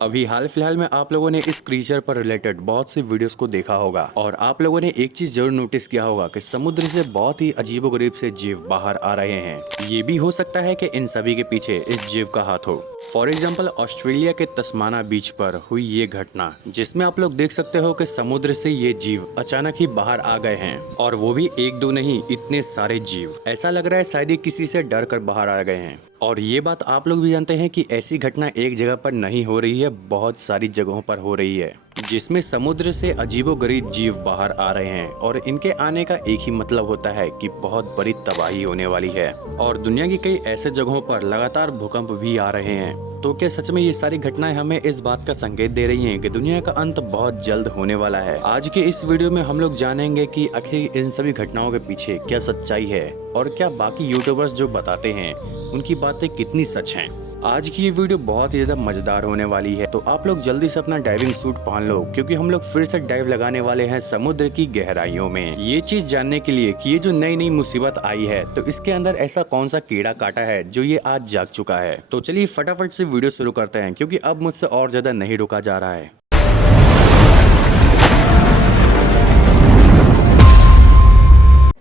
अभी हाल फिलहाल में आप लोगों ने इस क्रीचर पर रिलेटेड बहुत सी वीडियोस को देखा होगा और आप लोगों ने एक चीज जरूर नोटिस किया होगा कि समुद्र से बहुत ही अजीबोगरीब से जीव बाहर आ रहे हैं। ये भी हो सकता है कि इन सभी के पीछे इस जीव का हाथ हो। फॉर एग्जाम्पल ऑस्ट्रेलिया के तस्माना बीच पर हुई ये घटना, जिसमें आप लोग देख सकते हो कि समुद्र से ये जीव अचानक ही बाहर आ गए हैं और वो भी एक दो नहीं, इतने सारे जीव। ऐसा लग रहा है शायद ही किसी से डर कर बाहर आ गए हैं। और ये बात आप लोग भी जानते हैं कि ऐसी घटना एक जगह पर नहीं हो रही है, बहुत सारी जगहों पर हो रही है, जिसमें समुद्र से अजीबोगरीब जीव बाहर आ रहे हैं और इनके आने का एक ही मतलब होता है कि बहुत बड़ी तबाही होने वाली है। और दुनिया की कई ऐसे जगहों पर लगातार भूकंप भी आ रहे हैं। तो क्या सच में ये सारी घटनाएं हमें इस बात का संकेत दे रही हैं कि दुनिया का अंत बहुत जल्द होने वाला है? आज के इस वीडियो में हम लोग जानेंगे कि आखिर इन सभी घटनाओं के पीछे क्या सच्चाई है और क्या बाकी यूट्यूबर्स जो बताते हैं उनकी बातें कितनी सच हैं। आज की ये वीडियो बहुत ही ज्यादा मजेदार होने वाली है, तो आप लोग जल्दी से अपना डाइविंग सूट पहन लो, क्योंकि हम लोग फिर से डाइव लगाने वाले हैं समुद्र की गहराइयों में। ये चीज जानने के लिए कि ये जो नई नई मुसीबत आई है, तो इसके अंदर ऐसा कौन सा कीड़ा काटा है जो ये आज जाग चुका है। तो चलिए फटाफट से वीडियो शुरू करते हैं, क्योंकि अब मुझसे और ज्यादा नहीं रुका जा रहा है।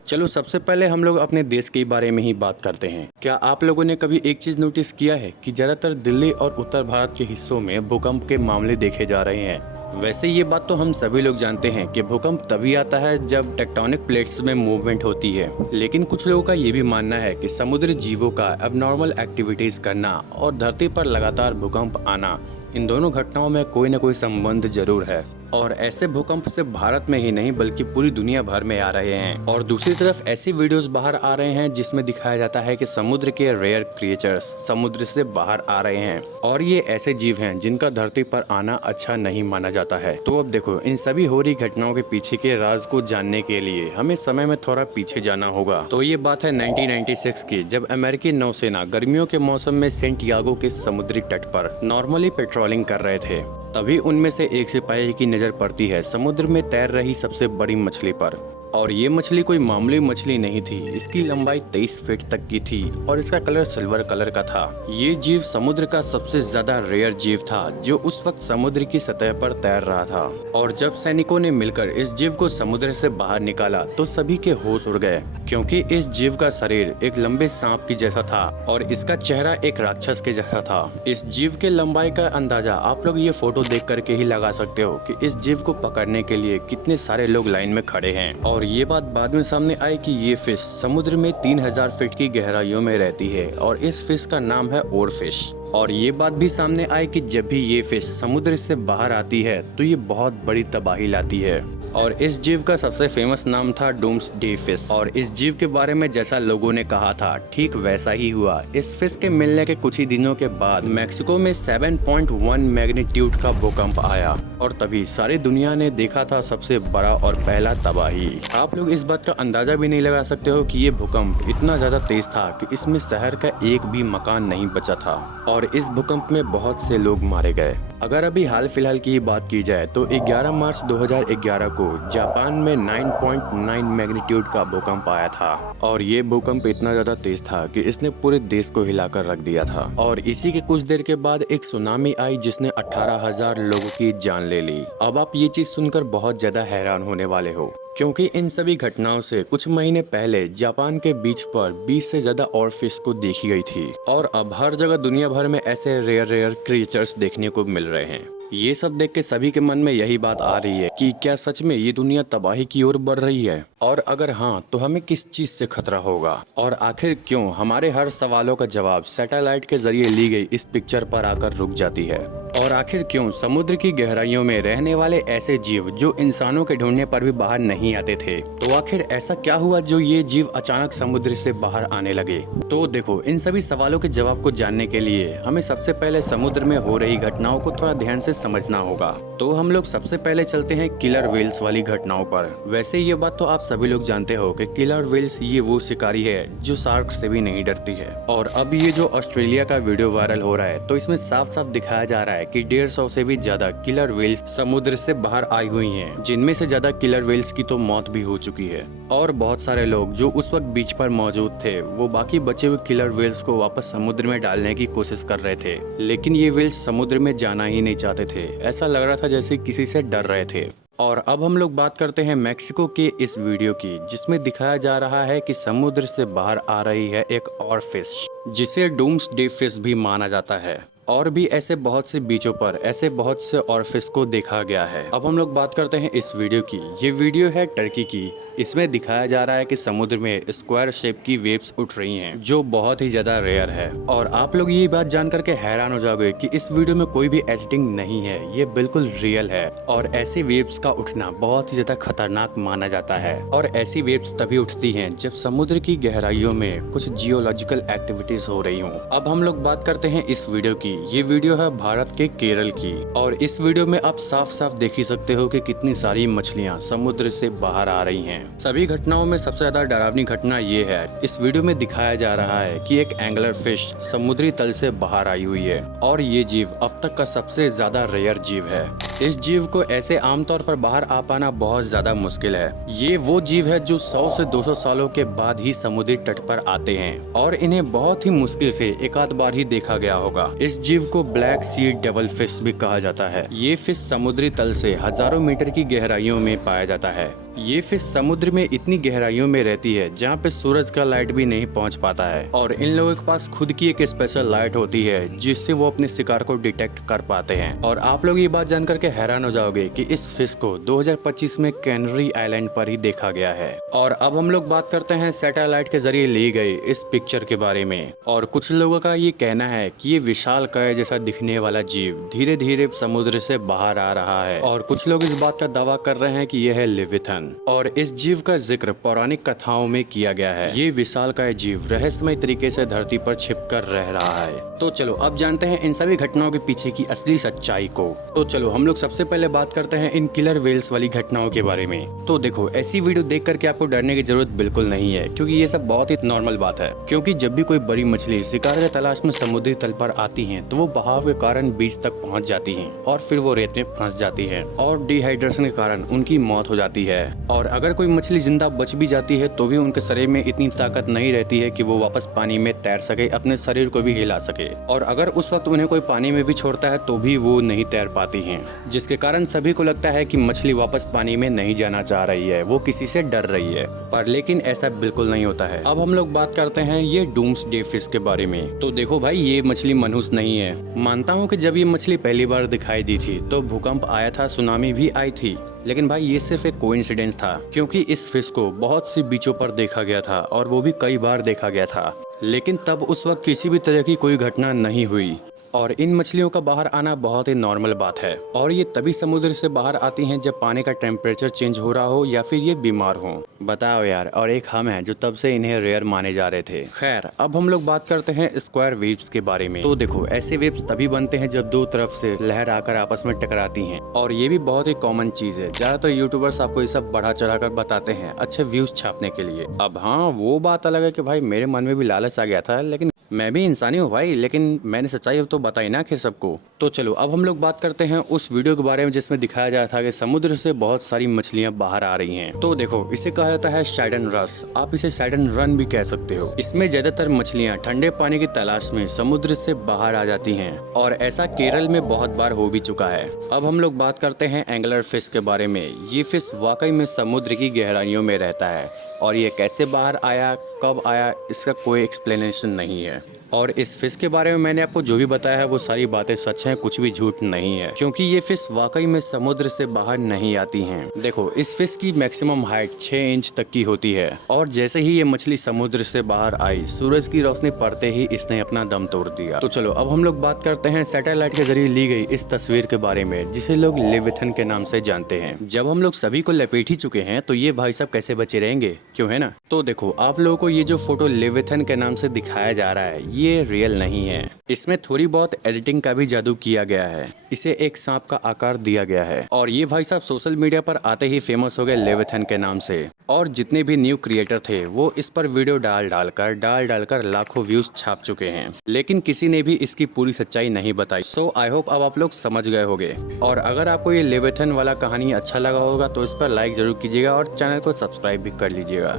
चलो सबसे पहले हम लोग अपने देश के बारे में ही बात करते हैं। क्या आप लोगों ने कभी एक चीज नोटिस किया है कि ज्यादातर दिल्ली और उत्तर भारत के हिस्सों में भूकंप के मामले देखे जा रहे हैं? वैसे ये बात तो हम सभी लोग जानते हैं कि भूकंप तभी आता है जब टेक्टोनिक प्लेट्स में मूवमेंट होती है, लेकिन कुछ लोगों का ये भी मानना है कि समुद्री जीवों का एबनॉर्मल एक्टिविटीज करना और धरती पर लगातार भूकंप आना, इन दोनों घटनाओं में कोई न कोई संबंध जरूर है। और ऐसे भूकंप सिर्फ भारत में ही नहीं बल्कि पूरी दुनिया भर में आ रहे हैं। और दूसरी तरफ ऐसी वीडियोस बाहर आ रहे हैं जिसमें दिखाया जाता है कि समुद्र के रेयर क्रिएचर्स समुद्र से बाहर आ रहे हैं और ये ऐसे जीव हैं जिनका धरती पर आना अच्छा नहीं माना जाता है। तो अब देखो, इन सभी हो रही घटनाओं के पीछे के राज को जानने के लिए हमें समय में थोड़ा पीछे जाना होगा। तो ये बात है 1996 की, जब अमेरिकी नौसेना गर्मियों के मौसम में सेंटियागो के समुद्री तट पर नॉर्मली पेट्रोलिंग कर रहे थे। तभी उनमें से एक सिपाही की नजर पड़ती है समुद्र में तैर रही सबसे बड़ी मछली पर। और ये मछली कोई मामूली मछली नहीं थी, इसकी लंबाई 23 फीट तक की थी और इसका कलर सिल्वर कलर का था। ये जीव समुद्र का सबसे ज्यादा रेयर जीव था जो उस वक्त समुद्र की सतह पर तैर रहा था। और जब सैनिकों ने मिलकर इस जीव को समुद्र से बाहर निकाला तो सभी के होश उड़ गए, क्योंकि इस जीव का शरीर एक लंबे सांप की जैसा था और इसका चेहरा एक राक्षस के जैसा था। इस जीव के लंबाई का अंदाजा आप लोग ये फोटो देख करके ही लगा सकते हो कि इस जीव को पकड़ने के लिए कितने सारे लोग लाइन में खड़े हैं। और ये बात बाद में सामने आई कि ये फिश समुद्र में 3000 फीट की गहराइयों में रहती है और इस फिश का नाम है ओर फिश। और ये बात भी सामने आई कि जब भी ये फिश समुद्र से बाहर आती है तो ये बहुत बड़ी तबाही लाती है। और इस जीव का सबसे फेमस नाम था डूम्सडे फिश। और इस जीव के बारे में जैसा लोगों ने कहा था ठीक वैसा ही हुआ। इस फिश के मिलने के कुछ ही दिनों के बाद मेक्सिको में 7.1 मैग्नीट्यूड का भूकंप आया और तभी सारी दुनिया ने देखा था सबसे बड़ा और पहला तबाही। आप लोग इस बात का अंदाजा भी नहीं लगा सकते हो कि ये भूकंप इतना ज्यादा तेज था कि इसमें शहर का एक भी मकान नहीं बचा था और इस भूकंप में बहुत से लोग मारे गए। अगर अभी हाल फिलहाल की बात की जाए तो 11 मार्च 2011 को जापान में 9.9 मैग्नीट्यूड का भूकंप आया था और ये भूकंप इतना ज्यादा तेज था कि इसने पूरे देश को हिलाकर रख दिया था। और इसी के कुछ देर के बाद एक सुनामी आई जिसने 18,000 लोगों की जान ले ली। अब आप ये चीज सुनकर बहुत ज्यादा हैरान होने वाले हो, क्योंकि इन सभी घटनाओं से कुछ महीने पहले जापान के बीच पर 20 से ज्यादा और फिश को देखी गई थी और अब हर जगह दुनिया भर में ऐसे रेयर क्रिएचर्स देखने को मिल रहे हैं। ये सब देख के सभी के मन में यही बात आ रही है कि क्या सच में ये दुनिया तबाही की ओर बढ़ रही है, और अगर हाँ तो हमें किस चीज से खतरा होगा, और आखिर क्यों हमारे हर सवालों का जवाब सैटेलाइट के जरिए ली गई इस पिक्चर पर आकर रुक जाती है। और आखिर क्यों समुद्र की गहराइयों में रहने वाले ऐसे जीव जो इंसानों के ढूंढने पर भी बाहर नहीं आते थे, तो आखिर ऐसा क्या हुआ जो ये जीव अचानक समुद्र से बाहर आने लगे? तो देखो, इन सभी सवालों के जवाब को जानने के लिए हमें सबसे पहले समुद्र में हो रही घटनाओं को थोड़ा ध्यान से समझना होगा। तो हम लोग सबसे पहले चलते हैं किलर व्हेल्स वाली घटनाओं पर। वैसे ये बात तो आप सभी लोग जानते हो कि किलर व्हेल्स ये वो शिकारी है जो शार्क से भी नहीं डरती है। और अब ये जो ऑस्ट्रेलिया का वीडियो वायरल हो रहा है तो इसमें साफ साफ दिखाया जा रहा है कि 150 से भी ज्यादा किलर व्हेल्स समुद्र से बाहर आई हुई हैं, जिनमें से ज्यादा किलर व्हेल्स की तो मौत भी हो चुकी है। और बहुत सारे लोग जो उस वक्त बीच पर मौजूद थे वो बाकी बचे हुए किलर व्हेल्स को वापस समुद्र में डालने की कोशिश कर रहे थे, लेकिन ये व्हेल्स समुद्र में जाना ही नहीं चाहते थे। ऐसा लग रहा था जैसे किसी से डर रहे थे। और अब हम लोग बात करते हैं मैक्सिको के इस वीडियो की, जिसमें दिखाया जा रहा है कि समुद्र से बाहर आ रही है एक और फिश, जिसे डूम्सडे फिश भी माना जाता है। और भी ऐसे बहुत से बीचों पर ऐसे बहुत से और फिश को देखा गया है। अब हम लोग बात करते हैं इस वीडियो की। ये वीडियो है टर्की की। इसमें दिखाया जा रहा है कि समुद्र में स्क्वायर शेप की वेव्स उठ रही हैं, जो बहुत ही ज्यादा रेयर है। और आप लोग ये बात जान करके हैरान हो जाओगे कि इस वीडियो में कोई भी एडिटिंग नहीं है, ये बिल्कुल रियल है। और ऐसी वेव्स का उठना बहुत ही ज्यादा खतरनाक माना जाता है। और ऐसी वेव्स तभी उठती हैं जब समुद्र की गहराइयों में कुछ जियोलॉजिकल एक्टिविटीज हो रही हों। अब हम लोग बात करते हैं इस वीडियो की। ये वीडियो है भारत के केरल की। और इस वीडियो में आप साफ साफ देख ही सकते हो कि कितनी सारी मछलियां समुद्र से बाहर आ रही हैं। सभी घटनाओं में सबसे ज्यादा डरावनी घटना ये है, इस वीडियो में दिखाया जा रहा है कि एक एंगलर फिश समुद्री तल से बाहर आई हुई है। और ये जीव अब तक का सबसे ज्यादा रेयर जीव है। इस जीव को ऐसे आमतौर पर बाहर आ पाना बहुत ज्यादा मुश्किल है। ये वो जीव है जो 100 से 200 सालों के बाद ही समुद्री तट पर आते हैं और इन्हें बहुत ही मुश्किल से एक आध बार ही देखा गया होगा। इस जीव को ब्लैक सी डेविल फिश भी कहा जाता है। ये फिश समुद्री तल से हजारों मीटर की गहराइयों में पाया जाता है। ये फिश समुद्र में इतनी गहराइयों में रहती है जहाँ पे सूरज का लाइट भी नहीं पहुँच पाता है। और इन लोगों के पास खुद की एक स्पेशल लाइट होती है जिससे वो अपने शिकार को डिटेक्ट कर पाते हैं। और आप लोग ये बात जान करके हैरान हो जाओगे कि इस फिश को 2025 में कैनरी आइलैंड पर ही देखा गया है। और अब हम लोग बात करते हैं सैटेलाइट के जरिए ली गई इस पिक्चर के बारे में। और कुछ लोगों का ये कहना है कि ये विशालकाय जैसा दिखने वाला जीव धीरे धीरे समुद्र से बाहर आ रहा है। और कुछ लोग इस बात का दावा कर रहे हैं कि यह है लेविथन। और इस जीव का जिक्र पौराणिक कथाओं में किया गया है। ये विशालकाय जीव रहस्यमय तरीके से धरती पर छिपकर रह रहा है। तो चलो अब जानते हैं इन सभी घटनाओं के पीछे की असली सच्चाई को। तो चलो हम लोग सबसे पहले बात करते हैं इन किलर व्हेल्स वाली घटनाओं के बारे में। तो देखो, ऐसी वीडियो देख करके आपको डरने की जरूरत बिल्कुल नहीं है, क्योंकि ये सब बहुत ही नॉर्मल बात है। क्योंकि जब भी कोई बड़ी मछली शिकार की तलाश में समुद्री तल पर आती है तो वो बहाव के कारण बीच तक पहुंच जाती हैं और फिर वो रेत में फंस जाती है और डिहाइड्रेशन के कारण उनकी मौत हो जाती है। और अगर कोई मछली जिंदा बच भी जाती है तो भी उनके शरीर में इतनी ताकत नहीं रहती है कि वो वापस पानी में तैर सके, अपने शरीर को भी हिला सके। और अगर उस वक्त उन्हें कोई पानी में भी छोड़ता है तो भी वो नहीं तैर पाती हैं, जिसके कारण सभी को लगता है कि मछली वापस पानी में नहीं जाना चाह रही है, वो किसी से डर रही है। पर लेकिन ऐसा बिल्कुल नहीं होता है। अब हम लोग बात करते हैं ये डूम्सडे फिश के बारे में। तो देखो भाई, ये मछली मनुष्य नहीं है। मानता हूँ कि जब ये मछली पहली बार दिखाई दी थी तो भूकंप आया था, सुनामी भी आई थी, लेकिन भाई ये सिर्फ एक कोइंसिडेंस था, क्योंकि इस फिश को बहुत सी बीचों पर देखा गया था और वो भी कई बार देखा गया था। लेकिन तब उस वक्त किसी भी तरह की कोई घटना नहीं हुई। और इन मछलियों का बाहर आना बहुत ही नॉर्मल बात है। और ये तभी समुद्र से बाहर आती हैं जब पानी का टेम्परेचर चेंज हो रहा हो या फिर ये बीमार हो। बताओ यार। और एक हम हैं जो तब से इन्हें रेयर माने जा रहे थे। खैर, अब हम लोग बात करते हैं स्क्वायर वेव्स के बारे में। तो देखो, ऐसे वेव्स तभी बनते हैं जब दो तरफ से लहर आकर आपस में टकराती हैं। और ये भी बहुत ही कॉमन चीज है। ज्यादातर यूट्यूबर्स आपको ये सब बढ़ा चढ़ा कर बताते हैं अच्छे व्यूज छापने के लिए। अब हाँ, वो बात अलग है कि भाई मेरे मन में भी लालच आ गया था, लेकिन मैं भी इंसानी हूँ भाई, लेकिन मैंने सच्चाई तो बताई ना कि सबको। तो चलो अब हम लोग बात करते हैं उस वीडियो के बारे में जिसमें दिखाया जा था कि समुद्र से बहुत सारी मछलियां बाहर आ रही हैं। तो देखो, इसे कहा जाता है साइडन रस, आप इसे साइडन रन भी कह सकते हो। इसमें ज्यादातर मछलियां ठंडे पानी की तलाश में समुद्र से बाहर आ जाती हैं और ऐसा केरल में बहुत बार हो भी चुका है। अब हम लोग बात करते हैं एंगलर फिश के बारे में। ये फिश वाकई में समुद्र की गहराइयों में रहता है और ये कैसे बाहर आया, कब आया, इसका कोई एक्सप्लेनेशन नहीं है। और इस फिश के बारे में मैंने आपको जो भी बताया है वो सारी बातें सच हैं, कुछ भी झूठ नहीं है, क्योंकि ये फिश वाकई में समुद्र से बाहर नहीं आती हैं। देखो, इस फिश की मैक्सिमम हाइट 6 इंच तक की होती है और जैसे ही ये मछली समुद्र से बाहर आई, सूरज की रोशनी पड़ते ही इसने अपना दम तोड़ दिया। तो चलो अब हम लोग बात करते हैं सैटेलाइट के जरिए ली गई इस तस्वीर के बारे में, जिसे लोग लेविथन के नाम से जानते हैं। जब हम लोग सभी को लपेट ही चुके हैं तो ये भाई साहब कैसे बचे रहेंगे, क्यों है ना। तो देखो, आप लोगों को ये जो फोटो लेविथन के नाम से दिखाया जा रहा है, ये रियल नहीं है। इसमें थोड़ी बहुत एडिटिंग का भी जादू किया गया है। इसे एक सांप का आकार दिया गया है और ये भाई साहब सोशल मीडिया पर आते ही फेमस हो गए लेविथन के नाम से। और जितने भी न्यू क्रिएटर थे वो इस पर वीडियो डाल डालकर लाखों व्यूज छाप चुके हैं, लेकिन किसी ने भी इसकी पूरी सच्चाई नहीं बताई। सो आई होप अब आप लोग समझ गए होंगे। और अगर आपको ये लेविथन वाला कहानी अच्छा लगा होगा तो इस पर लाइक जरूर कीजिएगा और चैनल को सब्सक्राइब भी कर लीजिएगा।